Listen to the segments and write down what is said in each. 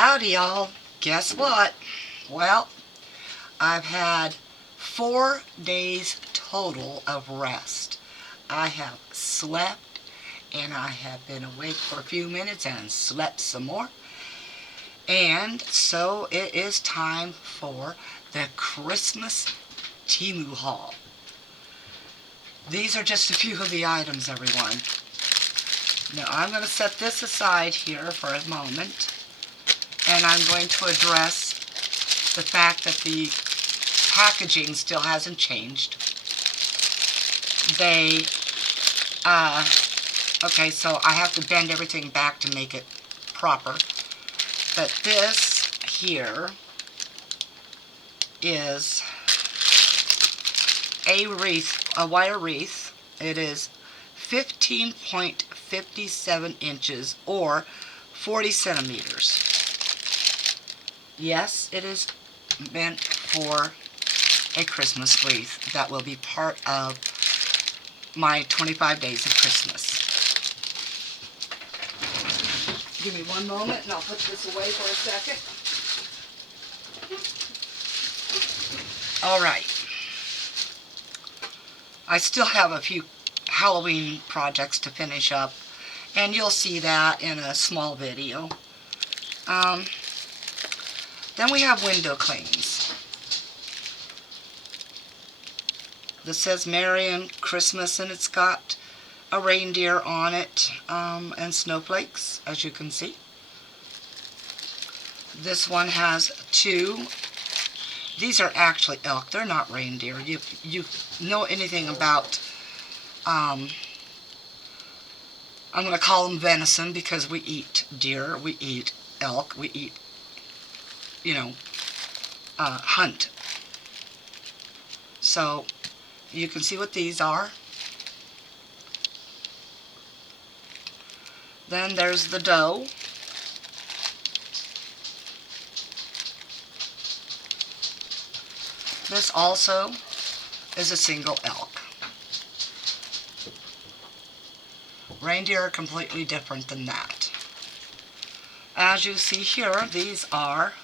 Howdy y'all. Guess what? Well, I've had 4 days total of rest. I have slept and I have been awake for a few minutes and slept some more. And so it is time for the Christmas Temu haul. These are just a few of the items, everyone. Now I'm going to set this aside here for a moment, and I'm going to address the fact that the packaging still hasn't changed. Okay, so I have to bend everything back to make it proper. But this here is a wreath, a wire wreath. It is 15.57 inches or 40 centimeters. Yes, it is meant for a Christmas wreath that will be part of my 25 days of Christmas. Give me one moment and I'll put this away for a second. Alright. I still have a few Halloween projects to finish up, and you'll see that in a small video. Then we have window clings. This says Merry and Christmas, and it's got a reindeer on it, and snowflakes, as you can see. This one has 2. These are actually elk. They're not reindeer. You know anything about, I'm going to call them venison because we eat deer, we eat elk, we eat, hunt. So you can see what these are. Then there's the doe. This also is a single elk. Reindeer are completely different than that. As you see here, these are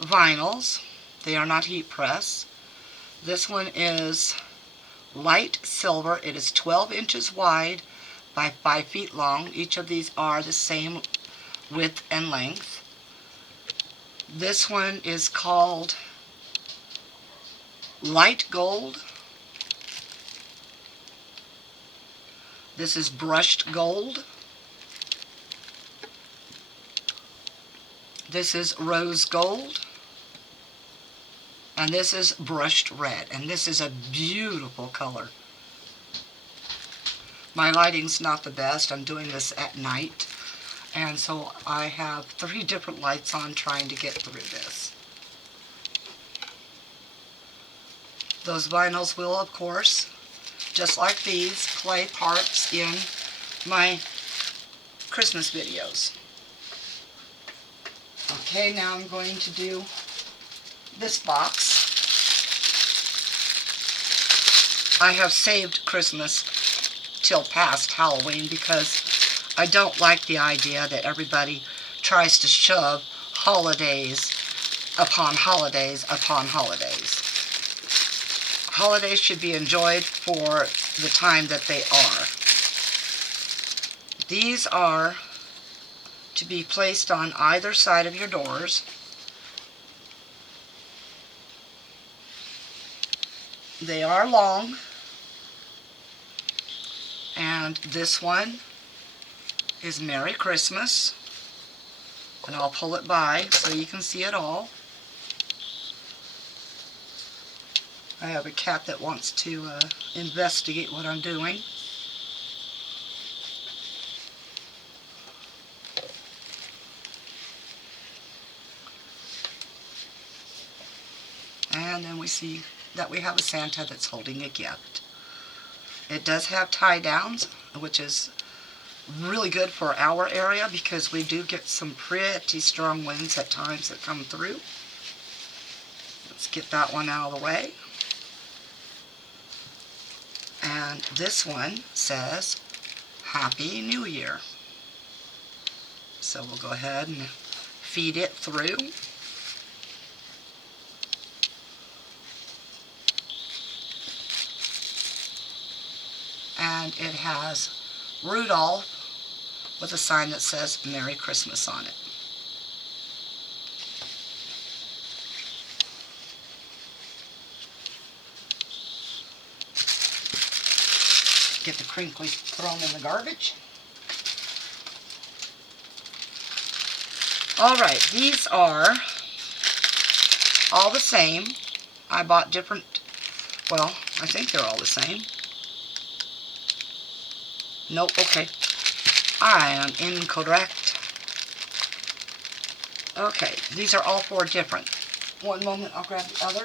vinyls. They are not heat press. This one is light silver. It is 12 inches wide by 5 feet long. Each of these are the same width and length. This one is called light gold. This is brushed gold. This is rose gold. And this is brushed red. And this is a beautiful color. My lighting's not the best. I'm doing this at night. And so I have 3 different lights on trying to get through this. Those vinyls will, of course, just like these, play parts in my Christmas videos. Okay, now I'm going to do this box. I have saved Christmas till past Halloween because I don't like the idea that everybody tries to shove holidays upon holidays upon holidays. Holidays should be enjoyed for the time that they are. These are to be placed on either side of your doors. They are long, and this one is Merry Christmas, and I'll pull it by so you can see it all. I have a cat that wants to investigate what I'm doing. And then we see that we have a Santa that's holding a gift. It does have tie downs, which is really good for our area because we do get some pretty strong winds at times that come through. Let's get that one out of the way. And this one says, Happy New Year. So we'll go ahead and feed it through. And it has Rudolph with a sign that says Merry Christmas on it. Get the crinkly thrown in the garbage. Alright, these are all the same. I bought different, well, I think they're all the same. Nope, okay. I am incorrect. Okay, these are all 4 different. One moment, I'll grab the other.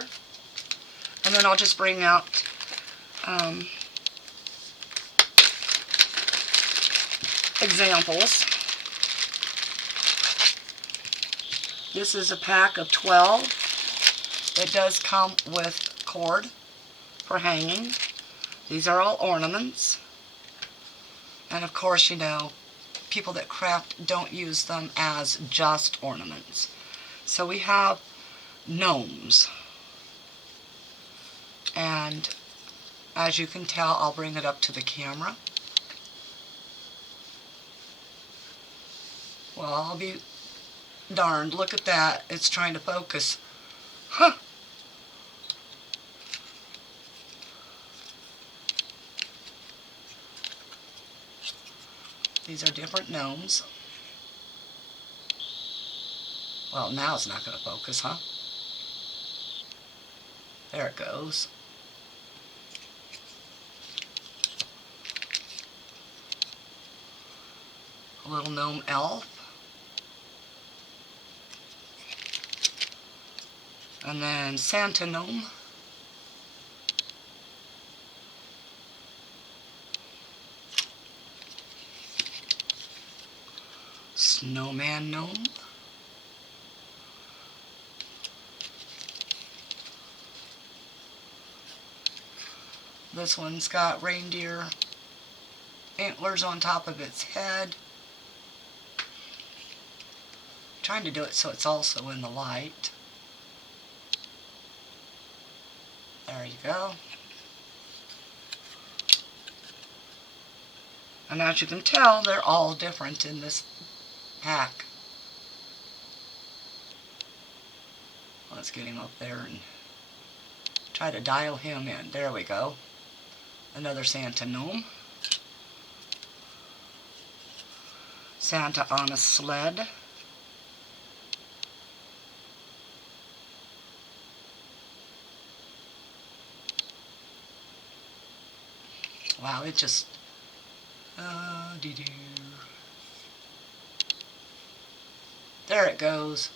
And then I'll just bring out examples. This is a pack of 12. It does come with cord for hanging. These are all ornaments. And of course, you know, people that craft don't use them as just ornaments. So we have gnomes. And as you can tell, I'll bring it up to the camera. Well, I'll be darned. Look at that. It's trying to focus. Huh. These are different gnomes. Well, now it's not going to focus, huh? There it goes. A little gnome elf. And then Santa gnome. Snowman gnome. This one's got reindeer antlers on top of its head. Trying to do it so it's also in the light. There you go. And as you can tell, they're all different in this pack. Let's get him up there and try to dial him in. There we go. Another Santa gnome. Santa on a sled. Wow, it just... dee-doo. There it goes.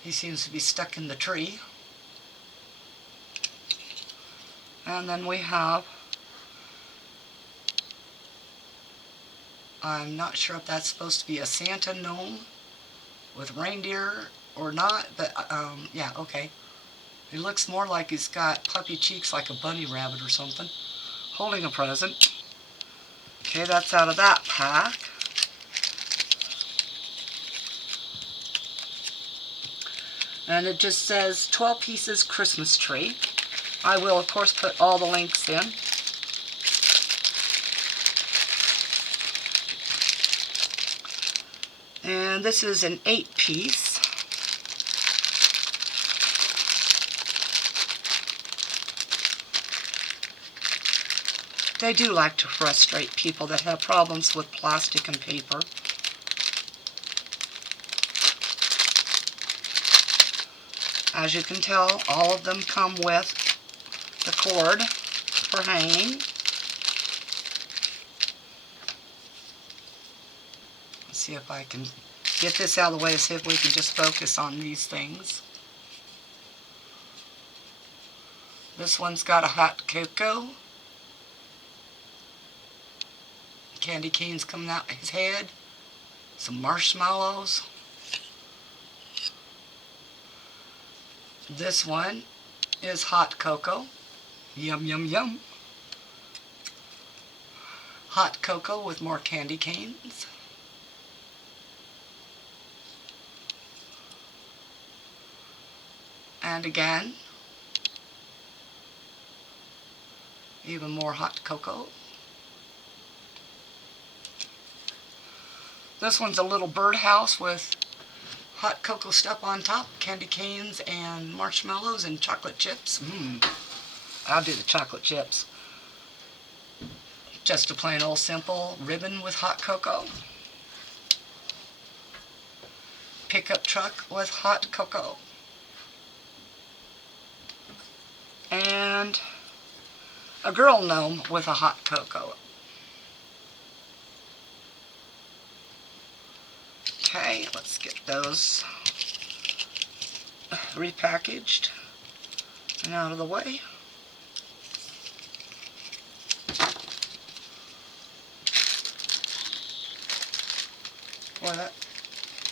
He seems to be stuck in the tree. And then we have... I'm not sure if that's supposed to be a Santa gnome with reindeer or not, but yeah, okay. He looks more like he's got puppy cheeks like a bunny rabbit or something, holding a present. Okay, that's out of that pack. And it just says 12 pieces Christmas tree. I will, of course, put all the links in. And this is an 8-piece. They do like to frustrate people that have problems with plastic and paper. As you can tell, all of them come with the cord for hanging. Let's see if I can get this out of the way, see if we can just focus on these things. This one's got a hot cocoa. Candy canes coming out his head. Some marshmallows. This one is hot cocoa. Yum, yum, yum. hot cocoa with more candy canes. And again, even more hot cocoa. This one's a little birdhouse with hot cocoa stuff on top, candy canes and marshmallows and chocolate chips. I'll do the chocolate chips. Just a plain old simple ribbon with hot cocoa. Pickup truck with hot cocoa. And a girl gnome with a hot cocoa. Okay, let's get those repackaged and out of the way. Boy, that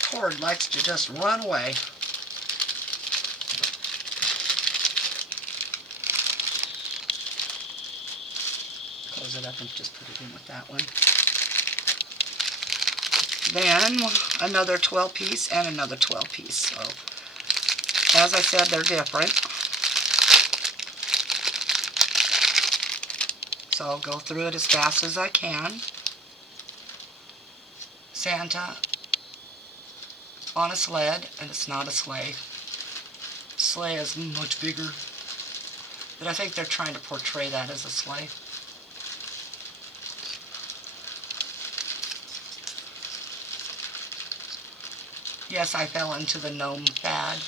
cord likes to just run away. Close it up and just put it in with that one. Then another 12 piece and another 12 piece. So, as I said, they're different. So I'll go through it as fast as I can. Santa on a sled, and it's not a sleigh. Sleigh is much bigger, but I think they're trying to portray that as a sleigh. Yes, I fell into the gnome fad.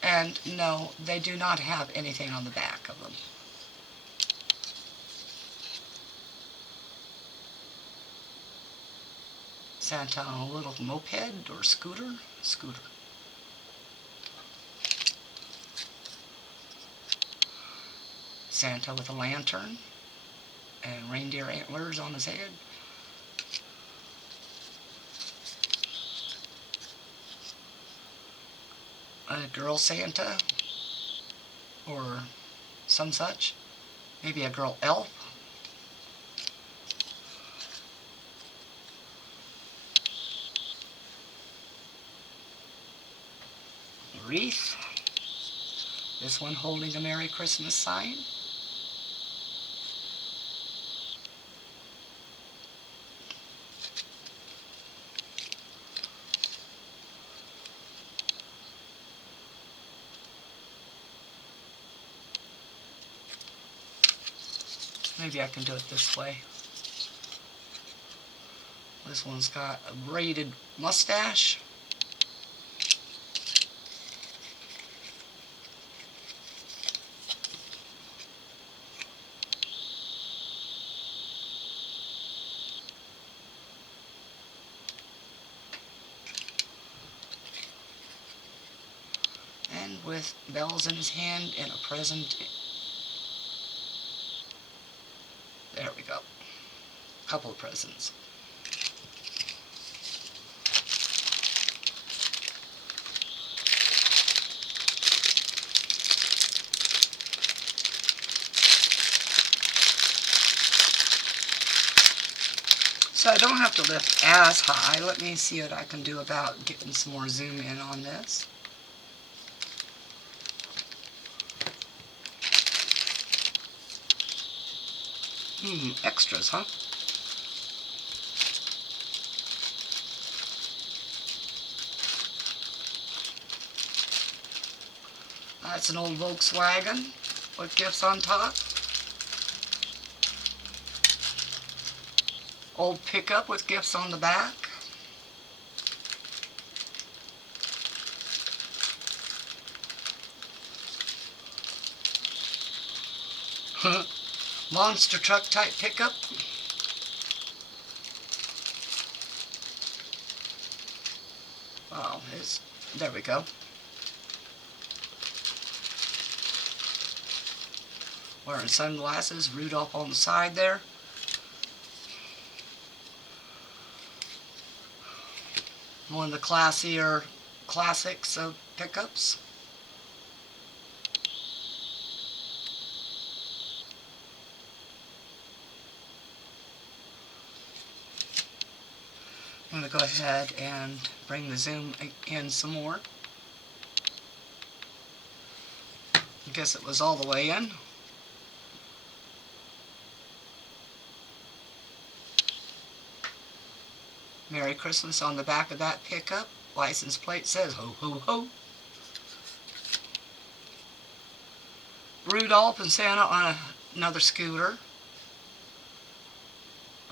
And no, they do not have anything on the back of them. Santa on a little moped or scooter? Scooter. Santa with a lantern and reindeer antlers on his head. A girl Santa or some such. Maybe a girl elf. Wreath. This one holding a Merry Christmas sign. Maybe I can do it this way. This one's got a braided mustache. And with bells in his hand and a present. There we go. Couple of presents. So I don't have to lift as high. Let me see what I can do about getting some more zoom in on this. Extras, huh? That's an old Volkswagen with gifts on top. Old pickup with gifts on the back. Monster truck type pickup. Oh, there we go. Wearing sunglasses, Rudolph on the side there. One of the classier classics of pickups. I'm going to go ahead and bring the zoom in some more. I guess it was all the way in. Merry Christmas on the back of that pickup. License plate says ho ho ho. Rudolph and Santa on another scooter.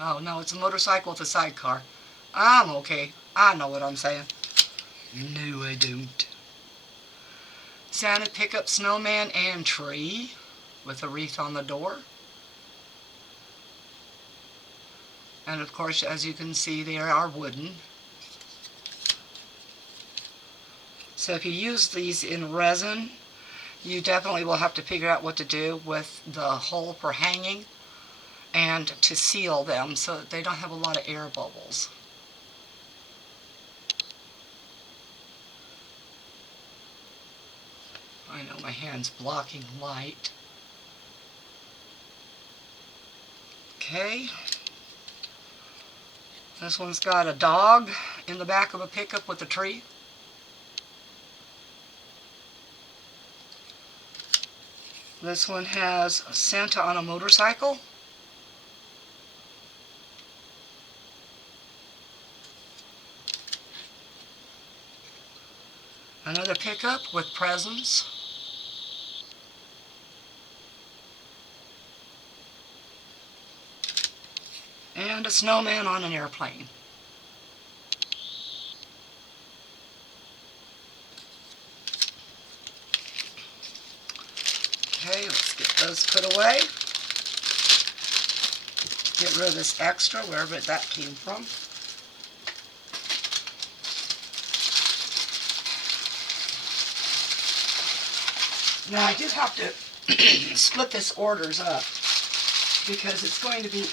Oh no, it's a motorcycle with a sidecar. I'm okay. I know what I'm saying. No, I don't. Santa pickup, snowman, and tree with a wreath on the door. And of course, as you can see, they are wooden. So if you use these in resin, you definitely will have to figure out what to do with the hole for hanging and to seal them so that they don't have a lot of air bubbles. I know my hand's blocking light. Okay. This one's got a dog in the back of a pickup with a tree. This one has Santa on a motorcycle. Another pickup with presents. And a snowman on an airplane. Okay, let's get those put away. Get rid of this extra, wherever that came from. Now I do have to split this orders up because it's going to be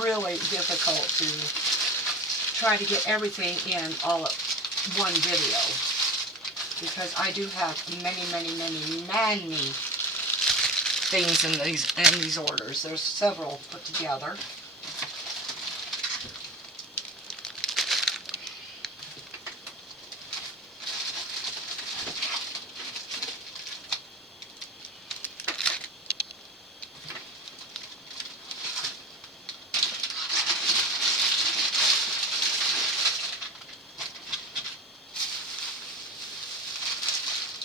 really difficult to try to get everything in all at one video, because I do have many things in these orders. There's several put together.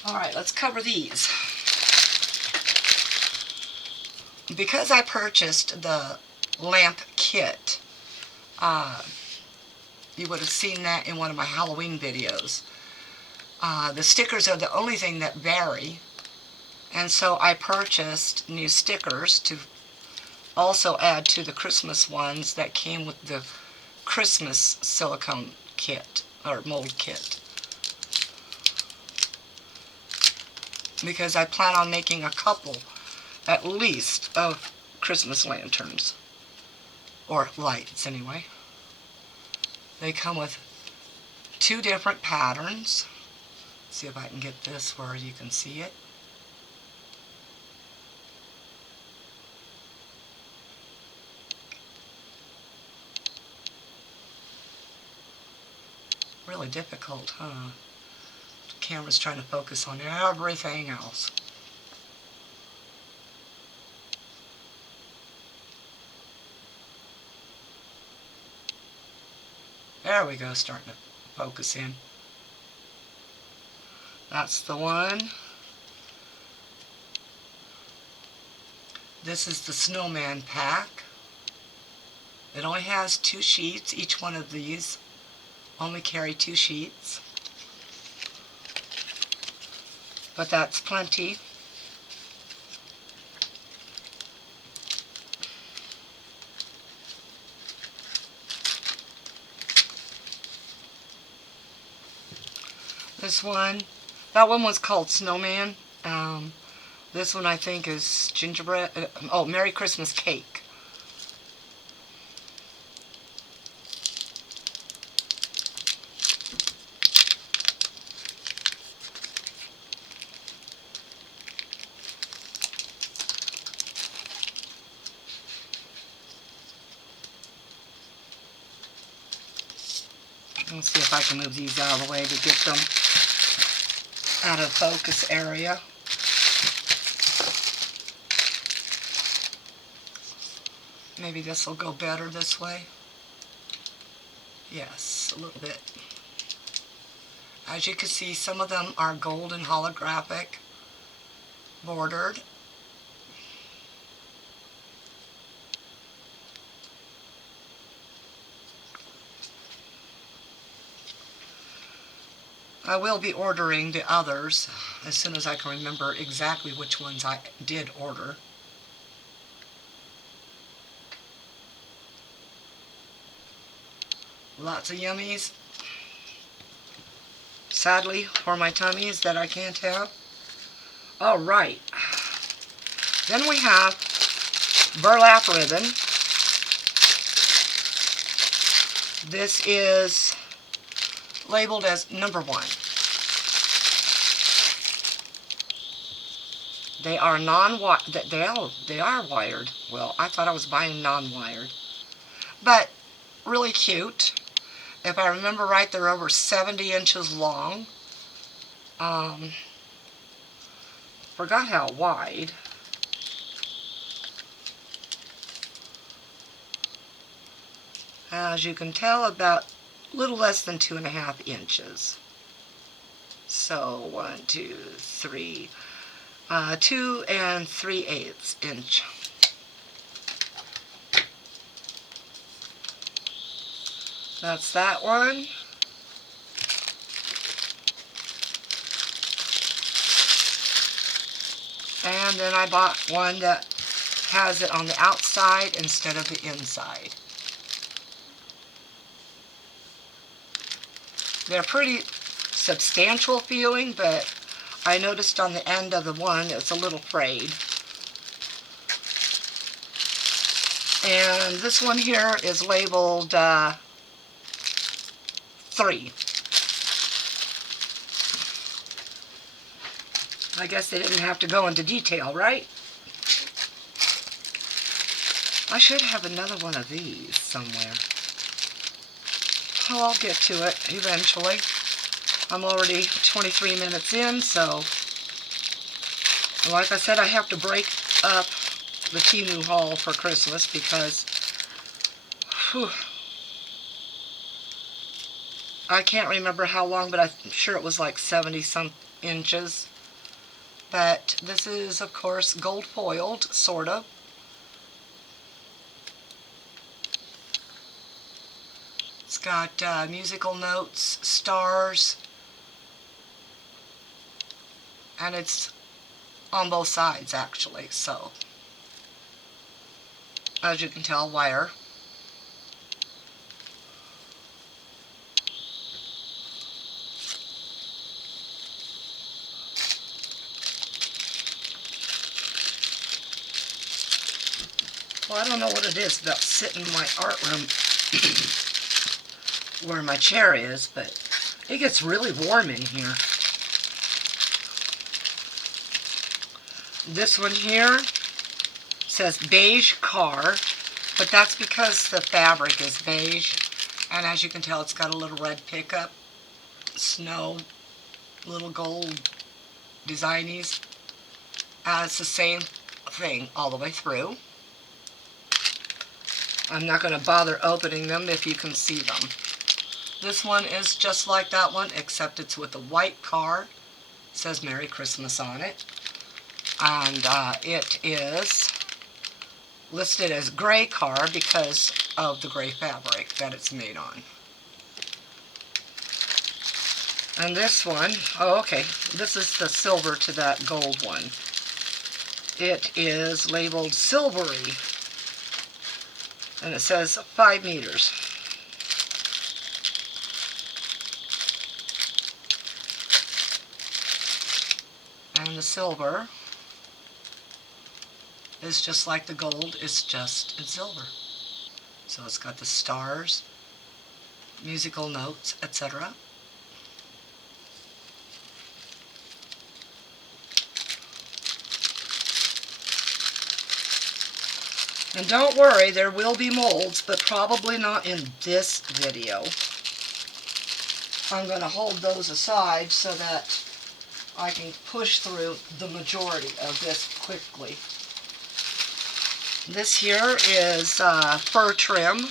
Alright, let's cover these. Because I purchased the lamp kit, you would have seen that in one of my Halloween videos. The stickers are the only thing that vary, and so I purchased new stickers to also add to the Christmas ones that came with the Christmas silicone kit, or mold kit. Because I plan on making a couple, at least, of Christmas lanterns. Or lights, anyway. They come with 2 different patterns. Let's see if I can get this where you can see it. Really difficult, huh? The camera's trying to focus on everything else. There we go, starting to focus in. That's the one. This is the snowman pack. It only has 2 sheets. Each one of these only carry 2 sheets. But that's plenty. This one, that one was called Snowman. This one I think is gingerbread. Oh, Merry Christmas Cake. Let's see if I can move these out of the way to get them out of focus area. Maybe this will go better this way. Yes, a little bit. As you can see, some of them are gold and holographic bordered. I will be ordering the others as soon as I can remember exactly which ones I did order. Lots of yummies. Sadly, for my tummies that I can't have. Alright. Then we have burlap ribbon. This is labeled as number 1. They are they are wired. Well, I thought I was buying non-wired. But really cute. If I remember right, they're over 70 inches long. Forgot how wide. As you can tell, about a little less than 2.5 inches. So 1, 2, 3, 2 3/8 inch. That's that one. And then I bought one that has it on the outside instead of the inside. They're pretty substantial feeling, but I noticed on the end of the one it's a little frayed. And this one here is labeled 3. I guess they didn't have to go into detail, right? I should have another one of these somewhere. Oh, I'll get to it eventually. I'm already 23 minutes in, so like I said, I have to break up the Temu haul for Christmas because I can't remember how long, but I'm sure it was like 70-some inches. But this is, of course, gold foiled, sort of. It's got musical notes, stars, and it's on both sides, actually. So, as you can tell, wire. Well, I don't know what it is about sitting in my art room where my chair is, but it gets really warm in here. This one here says beige car, but that's because the fabric is beige, and as you can tell, it's got a little red pickup, snow, little gold designies. It's the same thing all the way through. I'm not going to bother opening them if you can see them. This one is just like that one, except it's with a white car. It says Merry Christmas on it. And it is listed as gray car because of the gray fabric that it's made on. And this one, oh okay, this is the silver to that gold one. It is labeled silvery. And it says 5 meters. And the silver is just like the gold, it's just in silver. So it's got the stars, musical notes, etc. And don't worry, there will be molds, but probably not in this video. I'm going to hold those aside so that I can push through the majority of this quickly. This here is fur trim,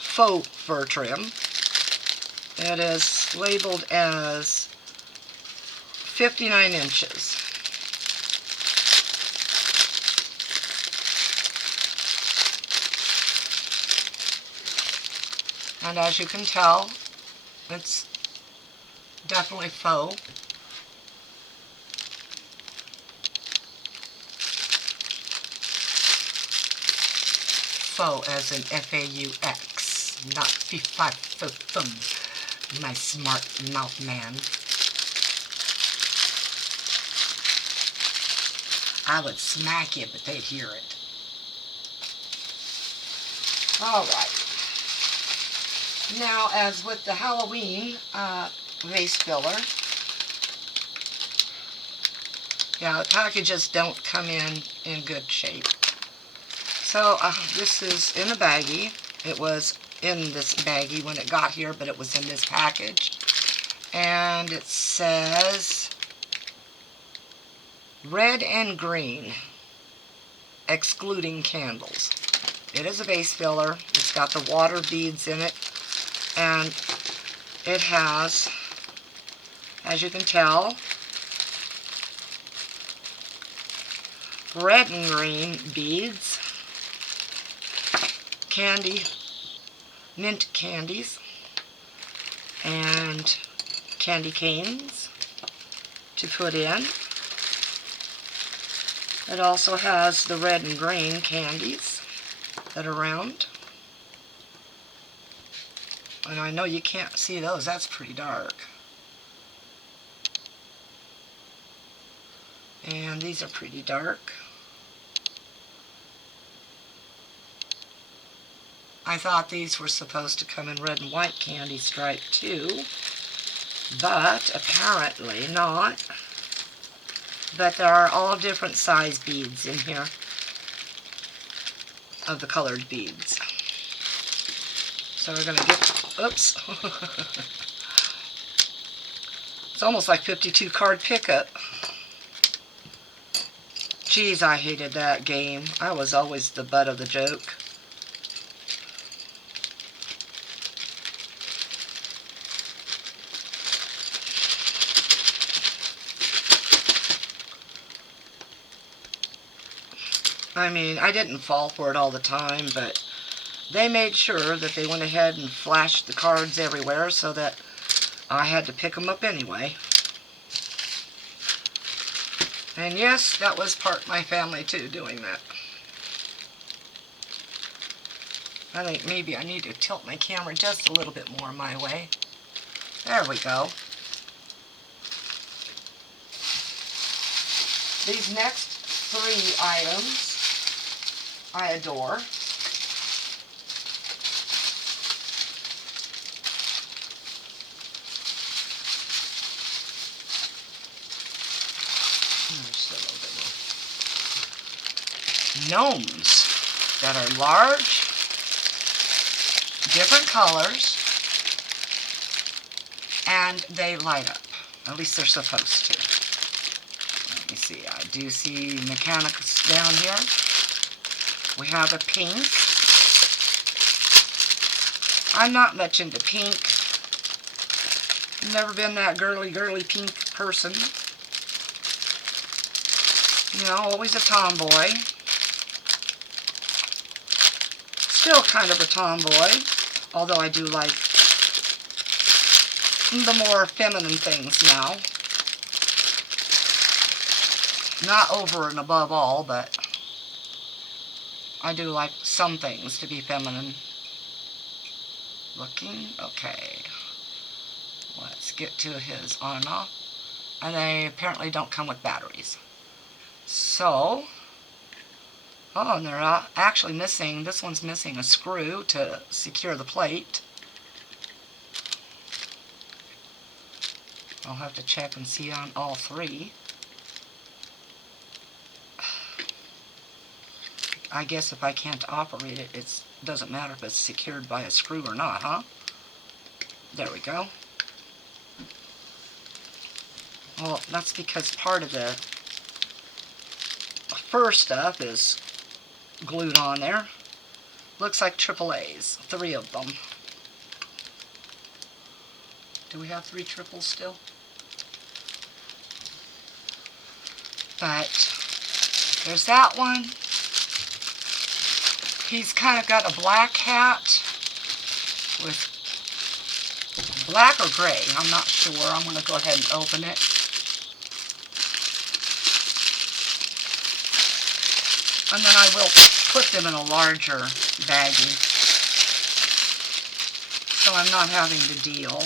faux fur trim. It is labeled as 59 inches. And as you can tell, it's definitely faux. Faux as in F-A-U-X, not F-I-F-F, my smart mouth man. I would smack you, but they'd hear it. All right. Now, as with the Halloween vase filler, yeah, the packages don't come in good shape. So this is in a baggie. It was in this baggie when it got here, but it was in this package. And it says red and green, excluding candles. It is a vase filler. It's got the water beads in it. And it has, as you can tell, red and green beads, candy, mint candies, and candy canes to put in. It also has the red and green candies that are round. And I know you can't see those, that's pretty dark. And these are pretty dark. I thought these were supposed to come in red and white candy stripe too, but apparently not. But there are all different size beads in here of the colored beads. So we're going to get, oops. It's almost like 52 card pickup. Geez, I hated that game. I was always the butt of the joke. I mean, I didn't fall for it all the time, but they made sure that they went ahead and flashed the cards everywhere so that I had to pick them up anyway. And yes, that was part of my family too, doing that. I think maybe I need to tilt my camera just a little bit more my way. There we go. These next 3 items I adore. Just a little bit more. Gnomes that are large, different colors, and they light up. At least they're supposed to. Let me see. I do see mechanics down here. We have a pink. I'm not much into pink. Never been that girly pink person. You know, always a tomboy. Still kind of a tomboy, although I do like the more feminine things now. Not over and above all, but I do like some things to be feminine looking. Okay, let's get to his on and off. And they apparently don't come with batteries. So, oh, and they're actually missing, this one's missing a screw to secure the plate. I'll have to check and see on all 3. I guess if I can't operate it, it doesn't matter if it's secured by a screw or not, huh? There we go. Well, that's because part of the fur stuff is glued on there. Looks like AAAs, 3 of them. Do we have 3 triples still? But there's that one. He's kind of got a black hat with black or gray. I'm not sure. I'm going to go ahead and open it. And then I will put them in a larger baggie, so I'm not having to deal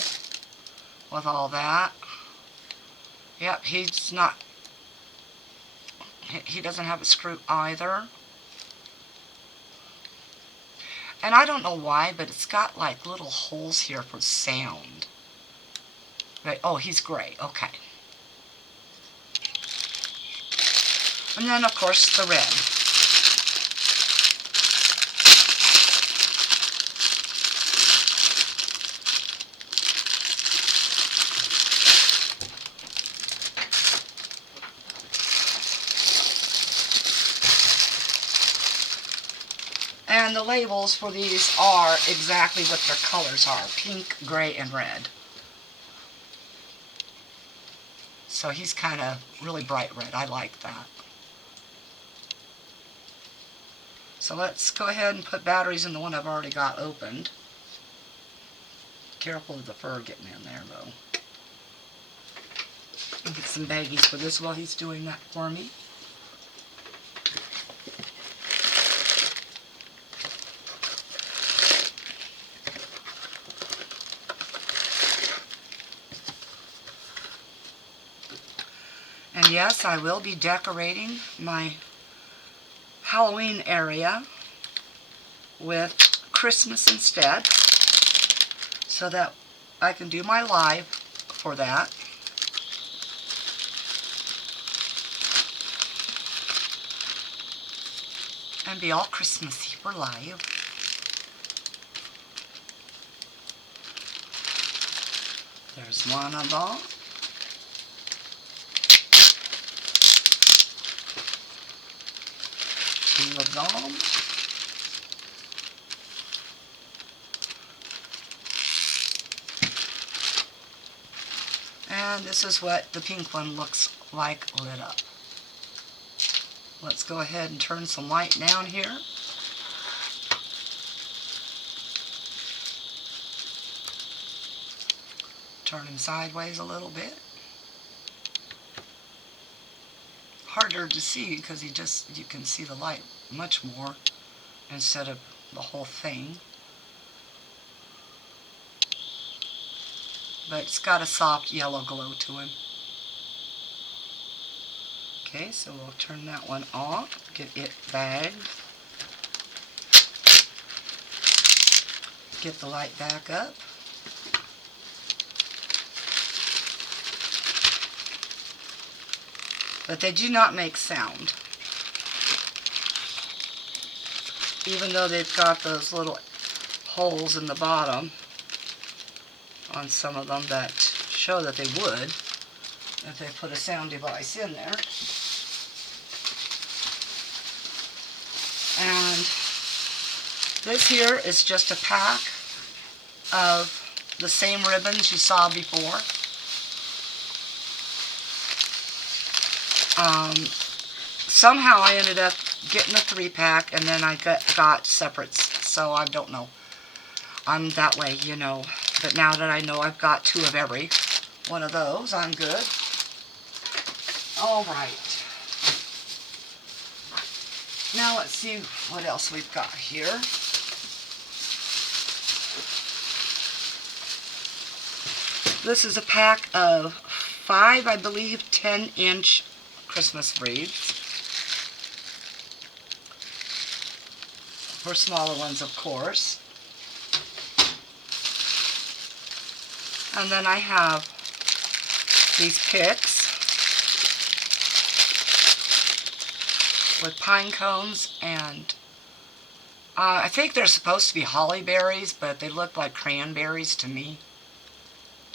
with all that. Yep, he's not, he doesn't have a screw either. And I don't know why, but it's got like little holes here for sound. Right. Oh, he's gray. Okay. And then, of course, the red. And the labels for these are exactly what their colors are, pink, gray, and red. So he's kind of really bright red. I like that. So let's go ahead and put batteries in the one I've already got opened. Careful of the fur getting in there, though. I'll get some baggies for this while he's doing that for me. And yes, I will be decorating my Halloween area with Christmas instead, so that I can do my live for that. And be all Christmassy for live. There's one of them. Two of them. And this is what the pink one looks like lit up. Let's go ahead and turn some light down here. Turn him sideways a little bit. Harder to see because you can see the light much more instead of the whole thing. But it's got a soft yellow glow to him. Okay, so we'll turn that one off, get it bagged. Get the light back up. But they do not make sound. Even though they've got those little holes in the bottom on some of them that show that they would if they put a sound device in there. And this here is just a pack of the same ribbons you saw before. Somehow I ended up getting a 3-pack and then I got separates, so I don't know. I'm that way, you know. But now that I know I've got 2 of every one of those, I'm good. All right. Now let's see what else we've got here. This is a pack of 5, I believe, 10-inch Christmas wreaths. For smaller ones, of course. And then I have these picks with pine cones and I think they're supposed to be holly berries, but they look like cranberries to me.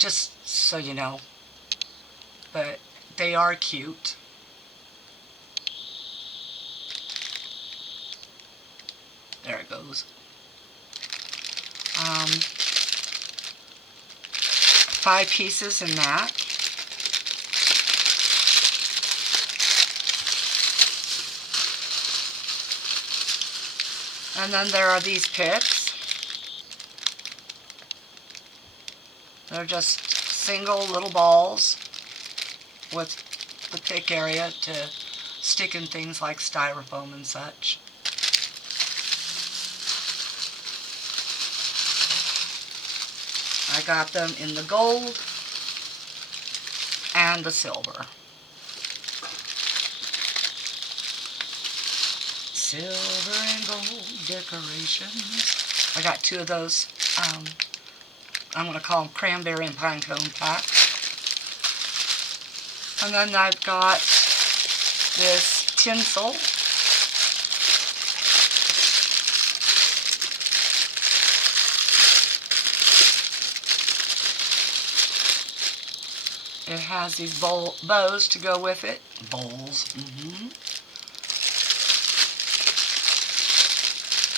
just so you know. But they are cute. There it goes. 5 pieces in that. And then there are these picks. They're just single little balls with the pick area to stick in things like styrofoam and such. I got them in the gold and the silver. Silver and gold decorations. I got 2 of those. I'm going to call them cranberry and pinecone packs. And then I've got this tinsel. It has these bows to go with it. Bowls.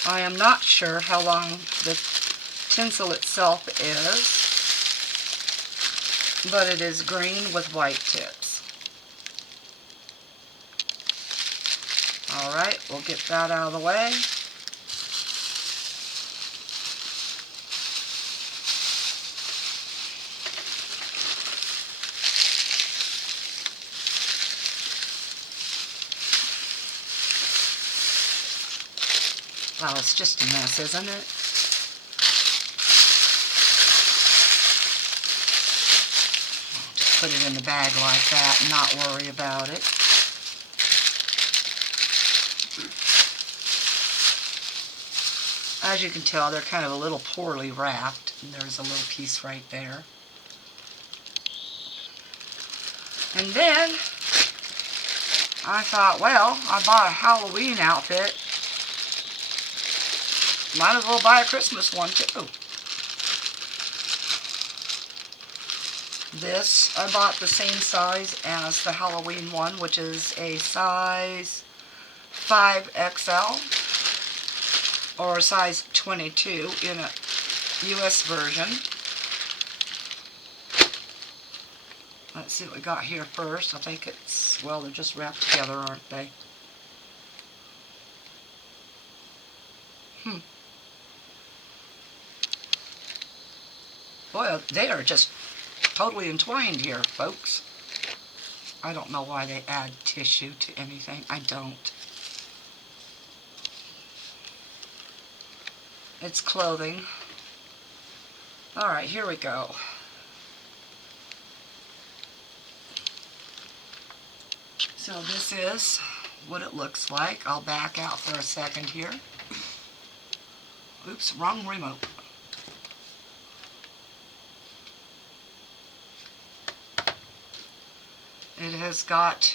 I am not sure how long the tinsel itself is, but it is green with white tips. Alright, we'll get that out of the way. Wow, it's just a mess, isn't it? Just put it in the bag like that and not worry about it. As you can tell, they're kind of a little poorly wrapped, and there's a little piece right there. And then I thought, well, I bought a Halloween outfit. Might as well buy a Christmas one too. This, I bought the same size as the Halloween one, which is a size 5XL or a size 22 in a US version. Let's see what we got here first. I think it's, well, they're just wrapped together, aren't they? Boy, they are just totally entwined here, folks. I don't know why they add tissue to anything. I don't. It's clothing. Alright, here we go. So this is what it looks like. I'll back out for a second here. Oops, wrong remote. It has got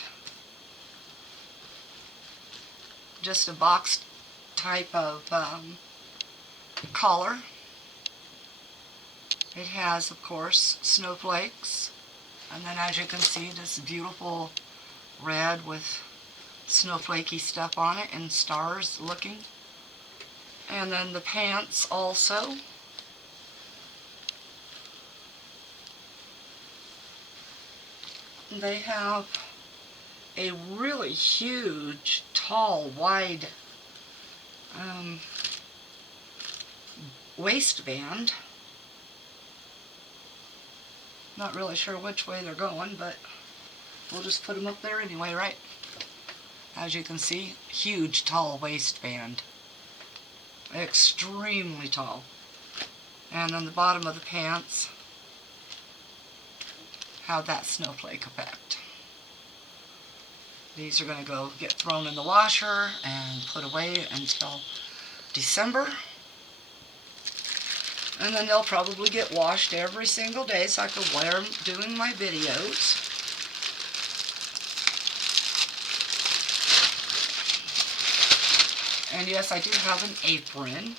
just a box type of collar. It has, of course, snowflakes, and then as you can see, this beautiful red with snowflakey stuff on it and stars looking. And then the pants also. They have a really huge, tall, wide waistband. Not really sure which way they're going, but we'll just put them up there anyway, right? As you can see, huge, tall waistband. Extremely tall. And then the bottom of the pants have that snowflake effect. These are going to go get thrown in the washer and put away until December. And then they'll probably get washed every single day so I can wear them doing my videos. And yes, I do have an apron.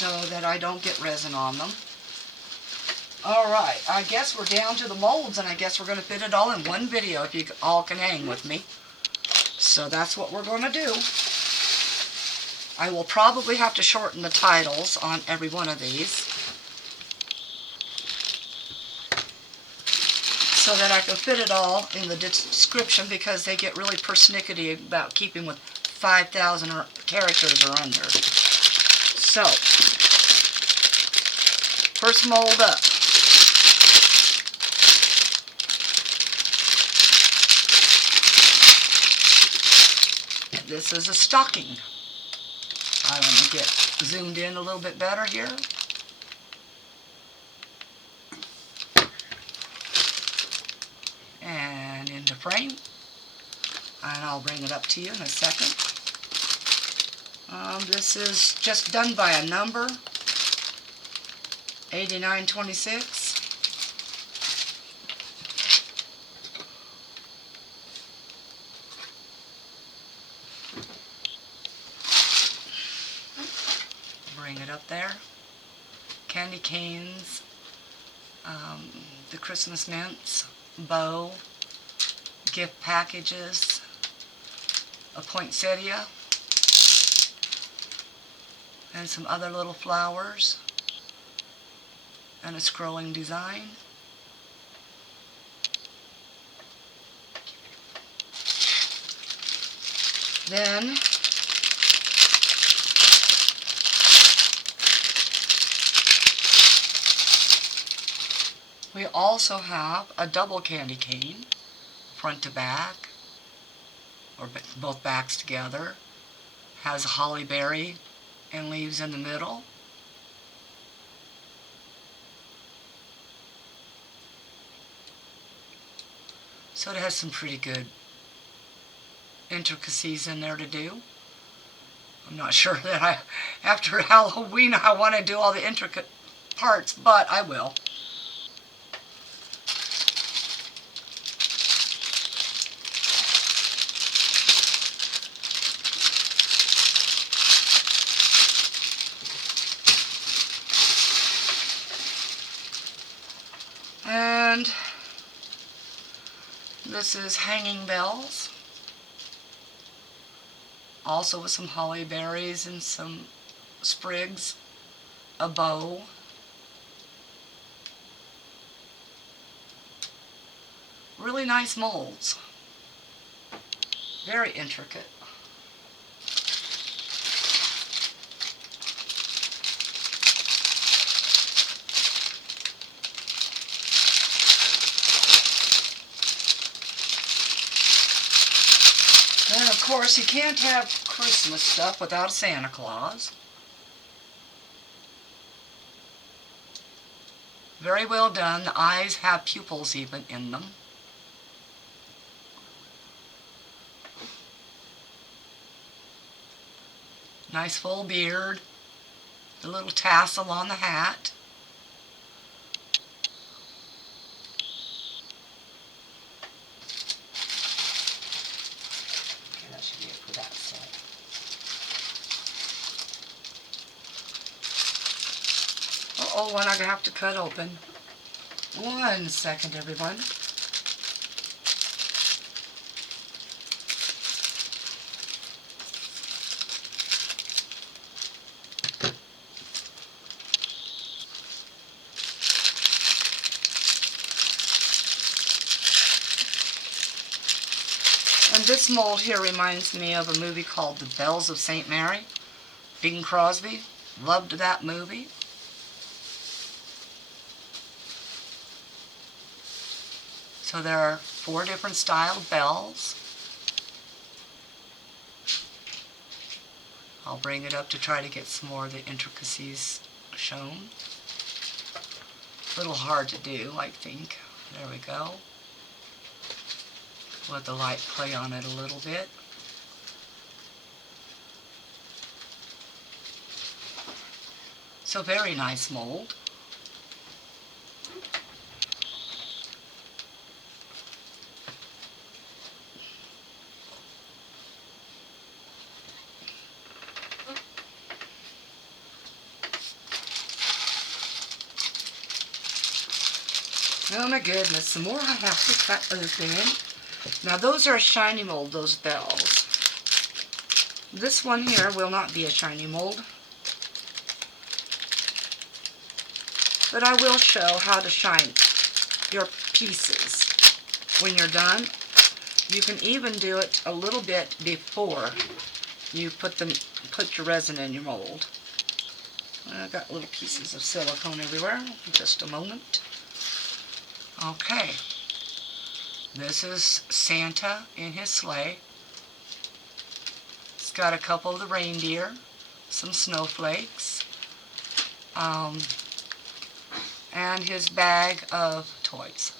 so that I don't get resin on them. Alright, I guess we're down to the molds, and I guess we're going to fit it all in one video if you all can hang with me. So that's what we're going to do. I will probably have to shorten the titles on every one of these so that I can fit it all in the description, because they get really persnickety about keeping with 5,000 characters or under. So, first mold up. And this is a stocking. I want to get zoomed in a little bit better here. And into frame. And I'll bring it up to you in a second. This is just done by a number, 8926. Bring it up there. Candy canes, the Christmas mints, bow, gift packages, a poinsettia, and some other little flowers, and a scrolling design. Then we also have a double candy cane, front to back, or both backs together. Has a holly berry and leaves in the middle. So it has some pretty good intricacies in there to do. I'm not sure that after Halloween I want to do all the intricate parts, but I will. And this is hanging bells, also with some holly berries and some sprigs, a bow, really nice molds, very intricate. And of course, you can't have Christmas stuff without Santa Claus. Very well done. The eyes have pupils even in them. Nice full beard. The little tassel on the hat. Uh-oh, one I have to cut open. 1 second, everyone. And this mold here reminds me of a movie called The Bells of St. Mary. Bing Crosby. Loved that movie. So there are 4 different style bells. I'll bring it up to try to get some more of the intricacies shown. A little hard to do, I think. There we go. Let the light play on it a little bit. So very nice mold. Oh my goodness, some more I have to cut open. Now those are a shiny mold, those bells. This one here will not be a shiny mold. But I will show how to shine your pieces when you're done. You can even do it a little bit before you put your resin in your mold. I've got little pieces of silicone everywhere. Just a moment. Okay. This is Santa in his sleigh. It's got a couple of the reindeer, some snowflakes, and his bag of toys.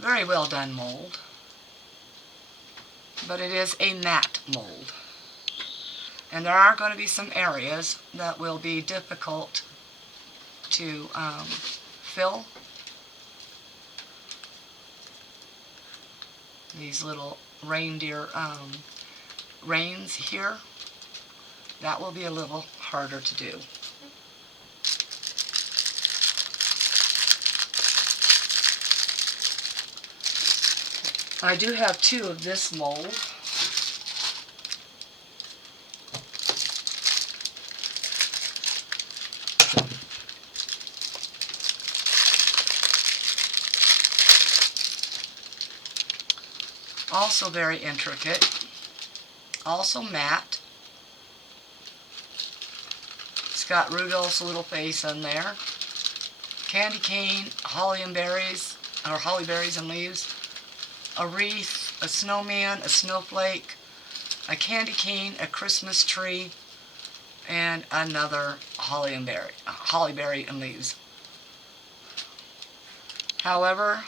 Very well done mold, but it is a matte mold. And there are going to be some areas that will be difficult to fill. These little reindeer reins here, that will be a little harder to do. I do have two of this mold. Also very intricate, also matte. It's got Rudolph's little face on there. Candy cane, holly and berries, or holly berries and leaves. A wreath, a snowman, a snowflake, a candy cane, a Christmas tree, and another holly berry and leaves. However,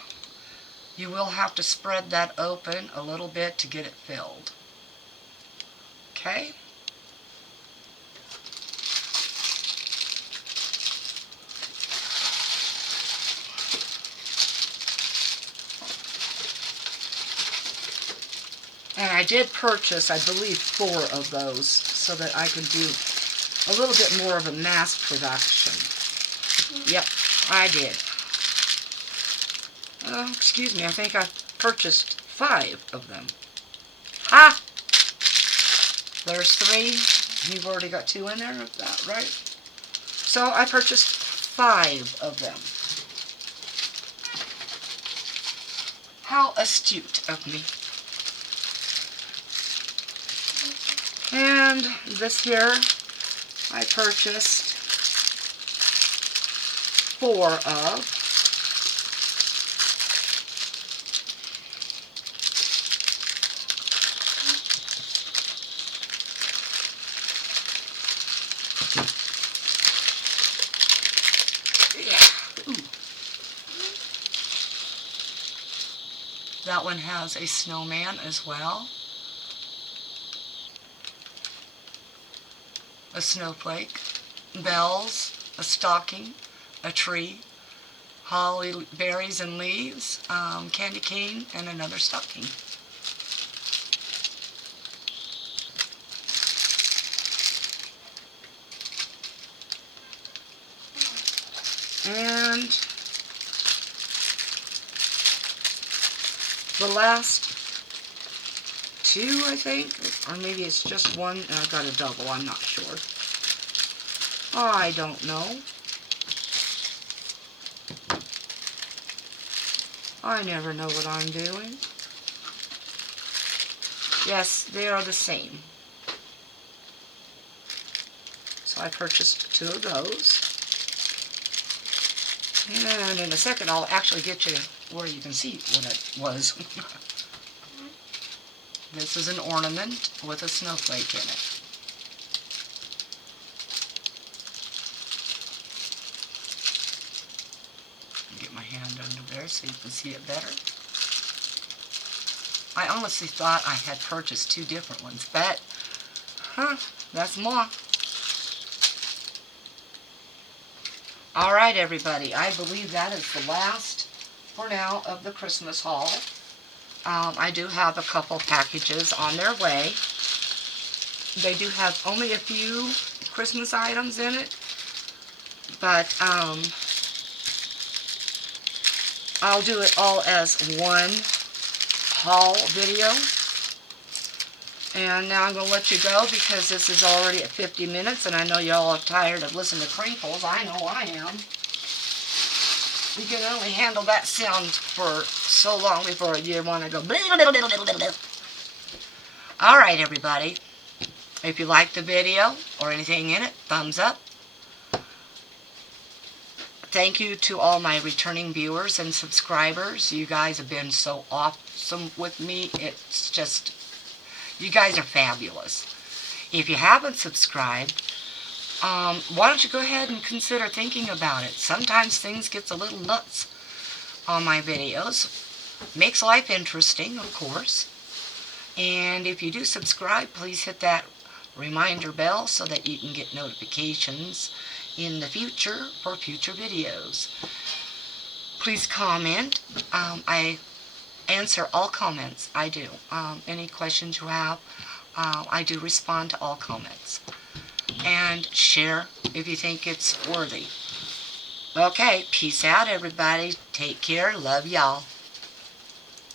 you will have to spread that open a little bit to get it filled. Okay? And I did purchase, I believe, 4 of those so that I could do a little bit more of a mass production. Yep, I did. Oh, excuse me, I think I purchased 5 of them. Ha! There's 3. You've already got 2 in there, is that right? So I purchased 5 of them. How astute of me. And this here, I purchased 4 of. That one has a snowman as well. A snowflake, bells, a stocking, a tree, holly berries and leaves, candy cane, and another stocking. And the last 2, I think, or maybe it's just 1, and I've got a double, I'm not sure. I don't know. I never know what I'm doing. Yes, they are the same. So I purchased 2 of those. And in a second, I'll actually get you where you can see what it was. This is an ornament with a snowflake in it. Get my hand under there so you can see it better. I honestly thought I had purchased 2 different ones, but, that's more. Alright everybody, I believe that is the last, for now, of the Christmas haul. I do have a couple packages on their way. They do have only a few Christmas items in it, But I'll do it all as one haul video. And now I'm going to let you go because this is already at 50 minutes and I know y'all are tired of listening to crinkles. I know I am. You can only handle that sound for so long before you want to go. Alright everybody, if you liked the video or anything in it, thumbs up. Thank you to all my returning viewers and subscribers. You guys have been so awesome with me. It's just, you guys are fabulous. If you haven't subscribed, why don't you go ahead and consider thinking about it. Sometimes things get a little nuts on my videos. Makes life interesting, of course. And if you do subscribe, please hit that reminder bell so that you can get notifications in the future for future videos. Please comment. I answer all comments. I do. Any questions you have, I do respond to all comments. And share if you think it's worthy. Okay, peace out everybody. Take care. Love y'all.